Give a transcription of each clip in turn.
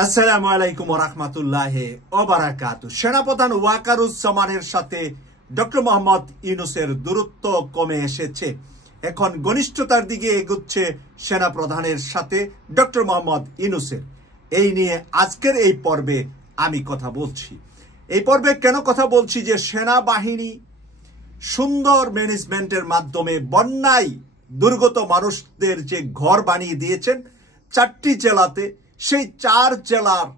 আসসালামু আলাইকুম ওয়া রাহমাতুল্লাহি ওয়া বারাকাতুহু। সেনাপ্রধান ওয়াকারুজ্জামানের সাথে ডক্টর মোহাম্মদ ইউনূসের দূরত্ব কমে এসেছে। এখন ঘনিষ্ঠতার দিকে এগুচ্ছে সেনাপ্রধানের সাথে ডক্টর মোহাম্মদ ইউনূসের। এই নিয়ে আজকের এই পর্বে আমি কথা বলছি। এই পর্বে কেন কথা বলছি যে সেনাবাহিনী সুন্দর ম্যানেজমেন্টের মাধ্যমে বন্যায় দুর্গত মানুষদের যে ঘর বানিয়ে দিয়েছেন 4টি জেলাতে, সেই 4 জেলার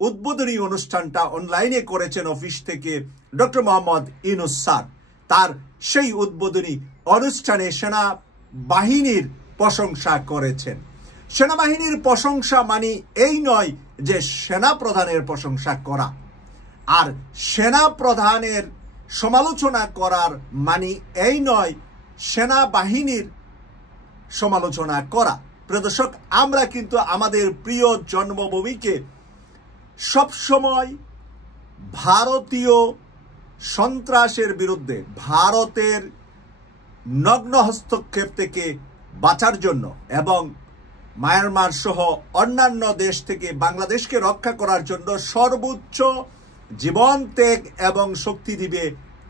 উদ্বোধনী অনুষ্ঠানটা অনলাইনে করেছেন অফিস থেকে ডক্টর মোহাম্মদ ইউনূস স্যার। তার সেই উদ্বোধনী অনুষ্ঠানে সেনাবাহিনীর প্রশংসা করেছেন। সেনাবাহিনীর প্রশংসা মানে এই নয় যে সেনাপ্রধানের প্রশংসা করা, আর সেনাপ্রধানের সমালোচনা করার মানে এই নয় সেনাবাহিনীর সমালোচনা করা। প্রিয় দর্শক, আমরা কিন্তু আমাদের প্রিয় জন্মভূমিকে সবসময় ভারতীয় সন্ত্রাসের বিরুদ্ধে, ভারতের নগ্ন হস্তক্ষেপ থেকে বাঁচার জন্য এবং মায়ানমার সহ অন্যান্য দেশ থেকে বাংলাদেশকে রক্ষা করার জন্য সর্বোচ্চ জীবন ত্যাগ এবং শক্তি দিবে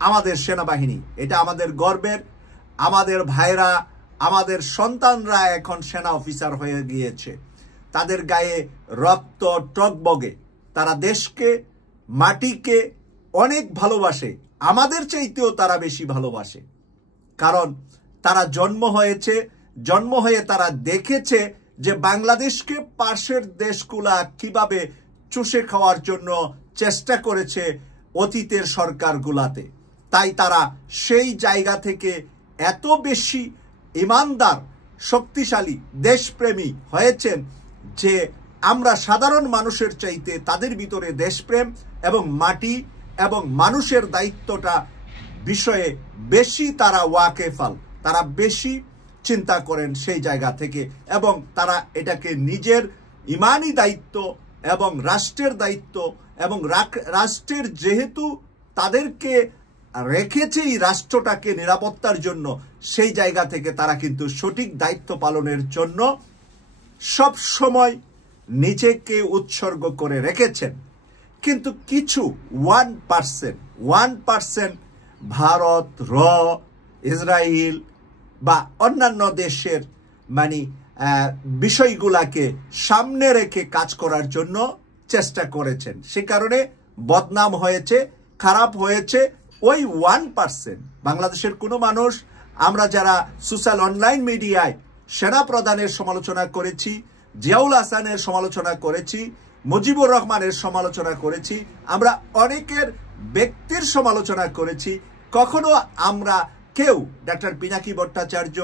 আমাদের সেনাবাহিনী। এটা আমাদের গর্বের। আমাদের ভাইরা, আমাদের সন্তানরা এখন সেনা অফিসার হয়ে গিয়েছে। তাদের গায়ে রক্ত টগবগে। তারা দেশকে, মাটিকে অনেক ভালোবাসে। আমাদের চাইতেও তারা বেশি ভালোবাসে, কারণ তারা জন্ম হয়ে তারা দেখেছে যে বাংলাদেশকে পাশের দেশগুলা কিভাবে চুষে খাওয়ার জন্য চেষ্টা করেছে অতীতের সরকারগুলাতে। তাই তারা সেই জায়গা থেকে এত বেশি ইমানদার, শক্তিশালী, দেশপ্রেমী হয়েছেন যে আমরা সাধারণ মানুষের চাইতে তাদের ভিতরে দেশপ্রেম এবং মাটি এবং মানুষের দায়িত্বটা বিষয়ে বেশি তারা ওয়াকেফাল, তারা বেশি চিন্তা করেন সেই জায়গা থেকে, এবং তারা এটাকে নিজের ইমানি দায়িত্ব এবং রাষ্ট্রের দায়িত্ব এবং রাষ্ট্রের যেহেতু তাদেরকে রেখেছে এই রাষ্ট্রটাকে নিরাপত্তার জন্য, সেই জায়গা থেকে তারা কিন্তু সঠিক দায়িত্ব পালনের জন্য সব সময় নিজেকে উৎসর্গ করে রেখেছেন। কিন্তু কিছু 1% ভারত, ইসরায়েল বা অন্যান্য দেশের বিষয়গুলাকে সামনে রেখে কাজ করার জন্য চেষ্টা করেছেন। সে কারণে বদনাম হয়েছে, খারাপ হয়েছে ওই 1%। বাংলাদেশের কোনো মানুষ, আমরা যারা সোশ্যাল অনলাইন মিডিয়ায় সেনাপ্রধানের সমালোচনা করেছি, জিয়াউল হাসানের সমালোচনা করেছি, মুজিবুর রহমানের সমালোচনা করেছি, আমরা অনেকের ব্যক্তির সমালোচনা করেছি, কখনো আমরা কেউ ডক্টর পিনাকি ভট্টাচার্য,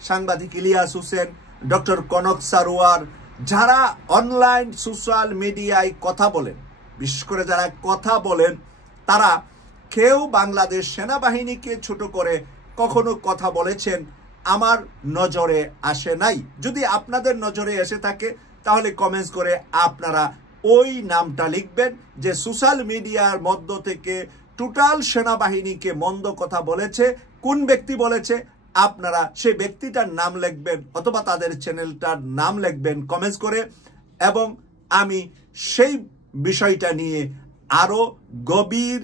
সাংবাদিক ইলিয়াস হোসেন, ডক্টর কনক সারোয়ার, যারা অনলাইন সোশ্যাল মিডিয়ায় কথা বলেন, বিশেষ করে যারা কথা বলেন, তারা কেউ বাংলাদেশ সেনাবাহিনীকে ছোট করে কখনো কথা বলেছেন আমার নজরে আসে নাই। যদি আপনাদের নজরে এসে থাকে তাহলে কমেন্টস করে আপনারা ওই নামটা লিখবেন যে সোশ্যাল মিডিয়ার মধ্য থেকে টোটাল সেনাবাহিনীকে মন্দ কথা বলেছে, কোন ব্যক্তি বলেছে, আপনারা সেই ব্যক্তিটার নাম লিখবেন অথবা তাদের চ্যানেলটার নাম লিখবেন কমেন্টস করে, এবং আমি সেই বিষয়টা নিয়ে আরো গভীর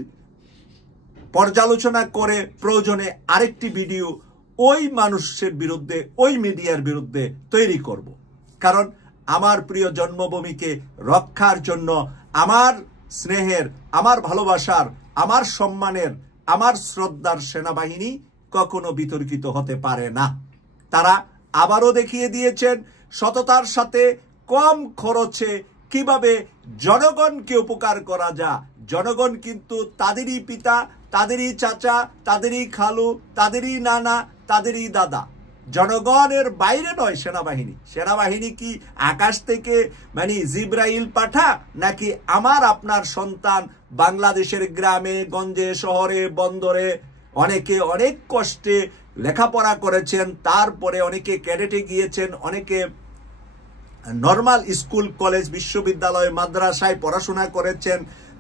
পর্যালোচনা করে প্রয়োজনে আরেকটি ভিডিও ওই মানুষের বিরুদ্ধে, ওই মিডিয়ার বিরুদ্ধে তৈরি করব। কারণ আমার প্রিয় জন্মভূমিকে রক্ষার জন্য আমার স্নেহের, আমার ভালোবাসার, আমার সম্মানের, আমার শ্রদ্ধার সেনাবাহিনী কখনো বিতর্কিত হতে পারে না। তারা আবারও দেখিয়ে দিয়েছেন সততার সাথে কম খরচে কিভাবে জনগণকে উপকার করা যায়। জনগণ কিন্তু তাদেরই পিতা, তাদেরই চাচা, তাদেরই খালু, তাদেরই নানা, তাদেরই দাদা। জনগণের বাইরে নয় সেনাবাহিনী। সেনাবাহিনী কি আকাশ থেকে জিব্রাইল পাঠা, নাকি আমার আপনার সন্তান বাংলাদেশের গ্রামে গঞ্জে, শহরে, বন্দরে অনেকে অনেক কষ্টে লেখাপড়া করেছেন, তারপরে অনেকে ক্যাডেটে গিয়েছেন, অনেকে নর্মাল স্কুল, কলেজ, বিশ্ববিদ্যালয়, মাদ্রাসায় পড়াশোনা করেছেন,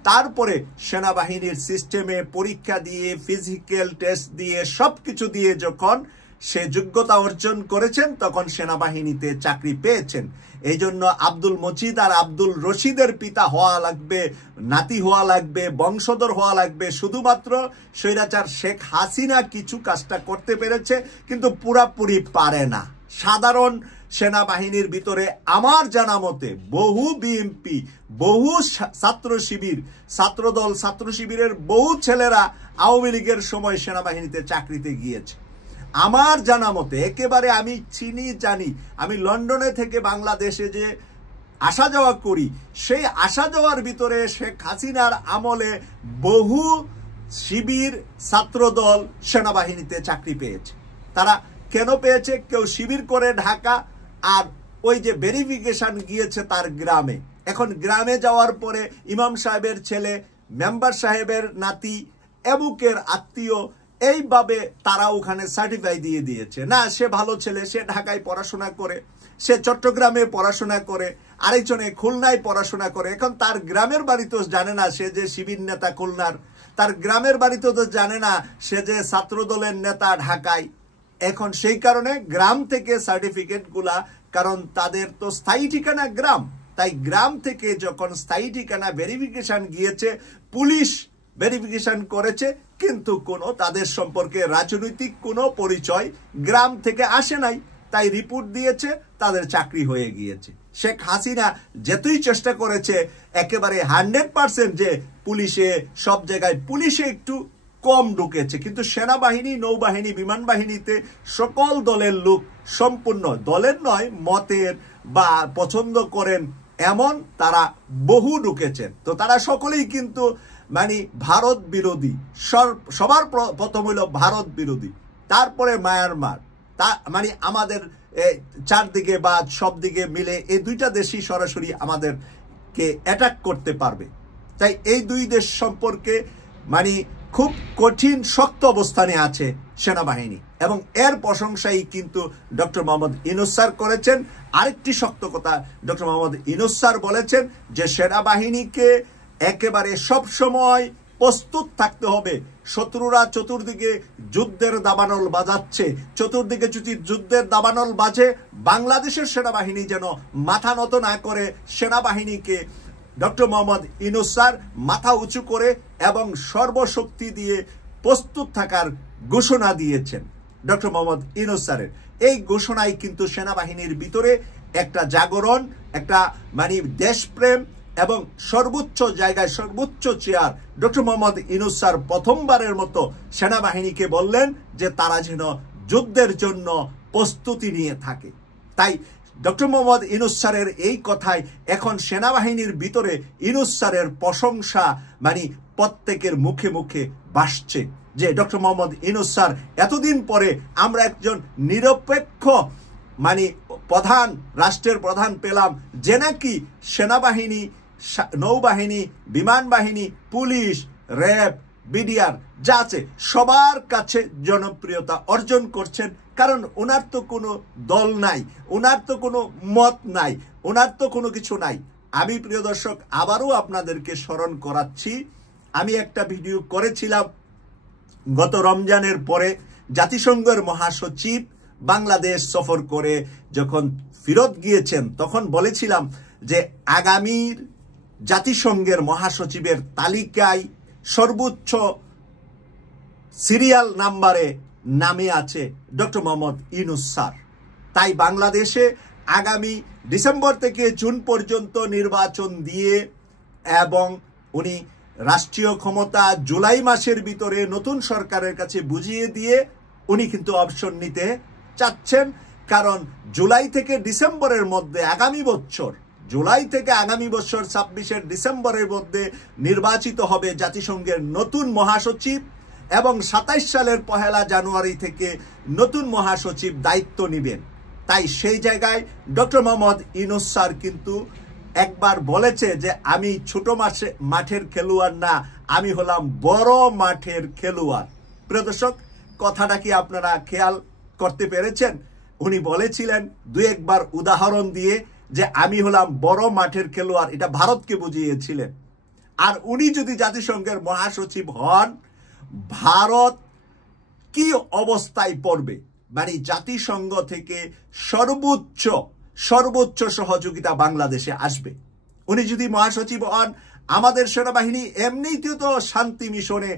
তারপরে সেনাবাহিনীর সিস্টেমে পরীক্ষা দিয়ে, ফিজিক্যাল টেস্ট দিয়ে, সবকিছু দিয়ে যখন সে যোগ্যতা অর্জন করেছেন তখন সেনাবাহিনীতে চাকরি পেয়েছেন। এই জন্য আব্দুল মজিদ আর আব্দুল রশিদের পিতা হওয়া লাগবে, নাতি হওয়া লাগবে, বংশধর হওয়া লাগবে। শুধুমাত্র স্বৈরাচার শেখ হাসিনা কিছু কাজটা করতে পেরেছে, কিন্তু পুরাপুরি পারে না। সাধারণ সেনাবাহিনীর ভিতরে আমার জানা মতে বহু বিএমপি, বহু ছাত্র শিবির, ছাত্রদল, ছাত্র শিবিরের বহু ছেলেরা আওয়ামী লীগের সময় সেনাবাহিনীতে চাকরিতে গিয়েছে। আমার জানা মতে, একেবারে আমি চিনি জানি, আমি লন্ডনে থেকে বাংলাদেশে যে আসা যাওয়া করি, সেই আসা যাওয়ার ভিতরে শেখ হাসিনার আমলে বহু শিবির, ছাত্রদল সেনাবাহিনীতে চাকরি পেয়েছে। তারা কেন পেয়েছে? কেউ শিবির করে ঢাকা, আর ওই যে ভেরিফিকেশন গিয়েছে তার গ্রামে। এখন গ্রামে যাওয়ার পরে ইমাম সাহেবের ছেলে, মেম্বার সাহেবের নাতি, এমুকের আত্মীয়, এইভাবে তারা ওখানে সার্টিফাই দিয়ে দিয়েছে, না সে ভালো ছেলে, সে ঢাকায় পড়াশোনা করে, সে চট্টগ্রামে পড়াশোনা করে, আরেকজনে খুলনায় পড়াশোনা করে। এখন তার গ্রামের বাড়ি তো জানে না সে যে শিবির নেতা খুলনার, তার গ্রামের বাড়িতে তো জানে না সে যে ছাত্রদলের নেতা ঢাকায়। এখন সেই কারণে গ্রাম থেকে সার্টিফিকেট গুলা, কারণ তাদের তো স্থায়ী ঠিকানা গ্রাম, তাই গ্রাম থেকে যখন স্থায়ী ঠিকানা ভেরিফিকেশন গিয়েছে, পুলিশ ভেরিফিকেশন করেছে, কিন্তু কোনো তাদের সম্পর্কে রাজনৈতিক কোনো পরিচয় গ্রাম থেকে আসে নাই, তাই রিপোর্ট দিয়েছে, তাদের চাকরি হয়ে গিয়েছে। শেখ হাসিনা যেতই চেষ্টা করেছে একেবারে 100% যে পুলিশে সব জায়গায়, পুলিশে একটু কম ঢুকেছে, কিন্তু সেনাবাহিনী, নৌবাহিনী, বিমান বাহিনীতে সকল দলের লোক, সম্পূর্ণ দলের নয়, মতের বা পছন্দ করেন এমন তারা বহু ঢুকেছেন। তো তারা সকলেই কিন্তু মানে ভারত বিরোধী, সবার প্রথম হইল ভারত বিরোধী, তারপরে মায়ানমার, তা মানে আমাদের চারদিকে বা সব দিকে মিলে এই দুইটা দেশই সরাসরি আমাদেরকে অ্যাটাক করতে পারবে। তাই এই দুই দেশ সম্পর্কে মানে খুব কঠিন শক্ত অবস্থানে আছে সেনাবাহিনী, এবং এর প্রশংসাই কিন্তু ডক্টর মোহাম্মদ ইউনূস স্যার করেছেন। আরেকটি শক্ত কথা ডক্টর মোহাম্মদ ইউনূস স্যার বলেছেন যে সেনাবাহিনীকে একেবারে সব সময় প্রস্তুত থাকতে হবে। শত্রুরা চতুর্দিকে যুদ্ধের দাবানল বাজাচ্ছে, চতুর্দিকে যদি যুদ্ধের দাবানল বাজে, বাংলাদেশের সেনাবাহিনী যেন মাথা নত না করে, সেনাবাহিনীকে ডক্টর মোহাম্মদ ইউনূস স্যার মাথা উঁচু করে এবং সর্বশক্তি দিয়ে প্রস্তুত থাকার ঘোষণা দিয়েছেন ডক্টর মোহাম্মদ ইউনূস স্যারের। এই ঘোষণায় কিন্তু সেনাবাহিনীর ভিতরে একটা জাগরণ, একটা মানে দেশপ্রেম এবং সর্বোচ্চ জায়গায় সর্বোচ্চ chair doctor Mohammad Yunus sir প্রথমবারের মতো সেনাবাহিনীকে বললেন যে তারা যেন যুদ্ধের জন্য প্রস্তুতি নিয়ে থাকে। তাই ডক্টর মোহাম্মদ ইউনূস স্যারের এই কথায় এখন সেনাবাহিনীর ভিতরে ইউনূস স্যারের প্রশংসা মানে প্রত্যেকের মুখে মুখে ভাসছে যে ডক্টর মোহাম্মদ ইউনূস স্যার এতদিন পরে আমরা একজন নিরপেক্ষ মানে প্রধান, রাষ্ট্রের প্রধান পেলাম, যে নাকি সেনাবাহিনী, নৌবাহিনী, বিমান বাহিনী, পুলিশ, র্যাব, বিডিআর যা আছে সবার কাছে জনপ্রিয়তা অর্জন করছেন। কারণ ওনার তো কোনো দল নাই, ওনার তো কোনো মত নাই, ওনার তো কোনো কিছু নাই। আমি প্রিয় দর্শক আবারও আপনাদেরকে স্মরণ করাচ্ছি, আমি একটা ভিডিও করেছিলাম গত রমজানের পরে, জাতিসংঘের মহাসচিব বাংলাদেশ সফর করে যখন ফেরত গিয়েছেন, তখন বলেছিলাম যে আগামীর জাতিসংঘের মহাসচিবের তালিকায় সর্বোচ্চ সিরিয়াল নাম্বারে নামে আছে ডক্টর মোহাম্মদ ইউনূস স্যার। তাই বাংলাদেশে আগামী ডিসেম্বর থেকে জুন পর্যন্ত নির্বাচন দিয়ে এবং উনি রাষ্ট্রীয় ক্ষমতা জুলাই মাসের ভিতরে নতুন সরকারের কাছে বুঝিয়ে দিয়ে উনি কিন্তু অপশন নিতে চাচ্ছেন। কারণ জুলাই থেকে ডিসেম্বরের মধ্যে আগামী বছর, জুলাই থেকে আগামী বছর 26 ডিসেম্বরের মধ্যে নির্বাচিত হবে জাতিসংঘের নতুন মহাসচিব, এবং 27 সালের 1 জানুয়ারি থেকে নতুন মহাসচিব দায়িত্ব নেবেন। তাই সেই জায়গায় ডক্টর মোহাম্মদ ইউনূস স্যার কিন্তু একবার বলেছে যে আমি ছোট মাঠের খেলোয়াড় না, আমি হলাম বড় মাঠের খেলোয়াড়। প্রিয় দর্শক, কথাটা কি আপনারা খেয়াল করতে পেরেছেন? উনি বলেছিলেন দুই একবার উদাহরণ দিয়ে যে আমি হলাম বড় মাঠের খেলোয়াড়, এটা ভারতকে বুঝিয়েছিলেন। আর উনি যদি জাতিসংঘের মহাসচিব হন, ভারত কি অবস্থায় পড়বে, মানে জাতিসংঘ থেকে সর্বোচ্চ সর্বোচ্চ সহযোগিতা বাংলাদেশে আসবে। উনি যদি মহাসচিব হন, আমাদের সেনাবাহিনী এমনিতেও তো শান্তি মিশনে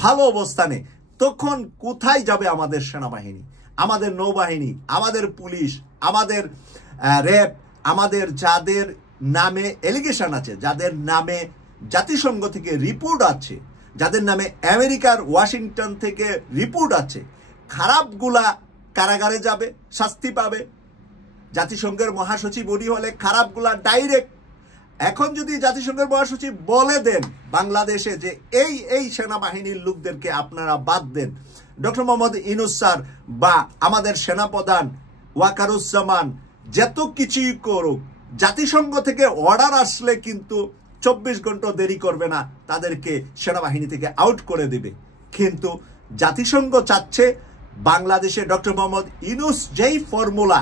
ভালো অবস্থানে, তখন কোথায় যাবে আমাদের সেনাবাহিনী, আমাদের নৌবাহিনী, আমাদের পুলিশ, আমাদের র্যাব, আমাদের যাদের নামে এলিগেশন আছে, যাদের নামে জাতিসংঘ থেকে রিপোর্ট আছে, যাদের নামে আমেরিকার ওয়াশিংটন থেকে রিপোর্ট আছে, খারাপগুলা কারাগারে যাবে, শাস্তি পাবে। জাতিসংঘের মহাসচিব উনি হলে খারাপগুলা ডাইরেক্ট। এখন যদি জাতিসংঘের মহাসচিব বলে দেন বাংলাদেশে যে এই সেনাবাহিনীর লোকদেরকে আপনারা বাদ দেন, ডক্টর মোহাম্মদ ইউনূস স্যার বা আমাদের সেনাপ্রধান ওয়াকারুজ্জামান যত কিছুই করুক, জাতিসংঘ থেকে অর্ডার আসলে কিন্তু 24 ঘন্টা দেরি করবে না, তাদেরকে সেনাবাহিনী থেকে আউট করে দেবে। কিন্তু জাতিসংঘ চাচ্ছে বাংলাদেশে ডক্টর মোহাম্মদ ইউনূস যেই ফর্মুলা,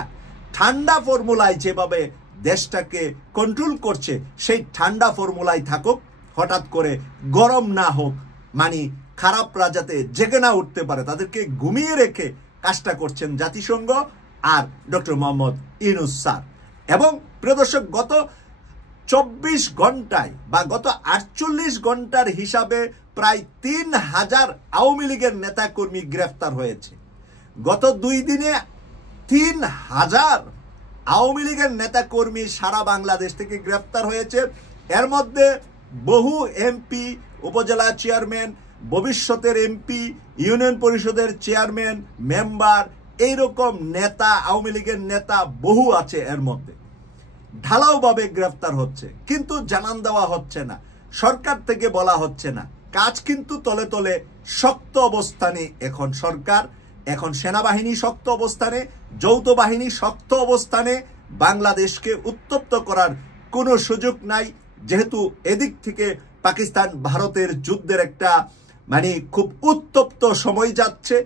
ঠান্ডা ফর্মুলায় যেভাবে দেশটাকে কন্ট্রোল করছে, সেই ঠান্ডা ফর্মুলায় থাকুক, হঠাৎ করে গরম না হোক, মানে খারাপরা যাতে জেগে না উঠতে পারে, তাদেরকে ঘুমিয়ে রেখে কাজটা করছেন জাতিসংঘ আর ডক্টর মোহাম্মদ ইউনূস স্যার। এবং প্রিয় দর্শক, গত 24 ঘন্টায় বা গত 48 ঘন্টার হিসাবে প্রায় 3000 আওয়ামী লীগের নেতাকর্মী গ্রেফতার হয়েছে। গত 2 দিনে 3000 আওয়ামী লীগের নেতাকর্মী সারা বাংলাদেশ থেকে গ্রেফতার হয়েছে। এর মধ্যে বহু এমপি, উপজেলা চেয়ারম্যান, ভবিষ্যতের এমপি, ইউনিয়ন পরিষদের চেয়ারম্যান, মেম্বার, এইরকম নেতা, আওয়ামী লীগের নেতা বহু আছে। এর মধ্যে ঢালাওভাবে গ্রেফতার হচ্ছে, কিন্তু জানান দেওয়া হচ্ছে না, সরকার থেকে বলা হচ্ছে না। কাজ কিন্তু তলে তলে শক্ত অবস্থানে এখন সরকার, এখন সেনাবাহিনী শক্ত অবস্থানে, যৌথ বাহিনী শক্ত অবস্থানে। বাংলাদেশকে উত্তপ্ত করার কোনো সুযোগ নাই, যেহেতু এদিক থেকে পাকিস্তান ভারতের যুদ্ধের একটা মানে খুব উত্তপ্ত সময় যাচ্ছে।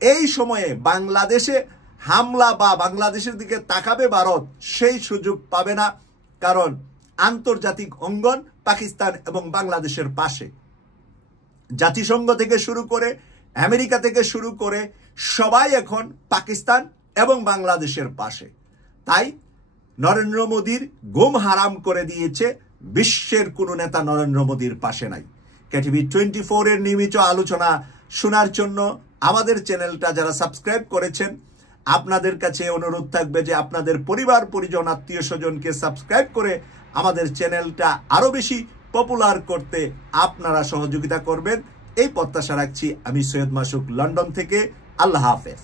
এই সময়ে বাংলাদেশে হামলা বা বাংলাদেশের দিকে তাকাবে ভারত, সেই সুযোগ পাবে না, কারণ আন্তর্জাতিক অঙ্গন পাকিস্তান এবং বাংলাদেশের পাশে। জাতিসংঘ থেকে শুরু করে, আমেরিকা থেকে শুরু করে সবাই এখন পাকিস্তান এবং বাংলাদেশের পাশে। তাই নরেন্দ্র মোদীর ঘুম হারাম করে দিয়েছে, বিশ্বের কোনো নেতা নরেন্দ্র মোদীর পাশে নাই। কেটিভি 24 এর নিয়মিত আলোচনা শোনার জন্য আমাদের চ্যানেলটা যারা সাবস্ক্রাইব করেছেন, আপনাদের কাছে অনুরোধ থাকবে যে আপনাদের পরিবার, পরিজন, আত্মীয় স্বজনকে সাবস্ক্রাইব করে আমাদের চ্যানেলটা আরো বেশি পপুলার করতে আপনারা সহযোগিতা করবেন, এই প্রত্যাশা রাখছি। আমি সৈয়দ মাসুক, লন্ডন থেকে। আল্লাহ হাফেজ।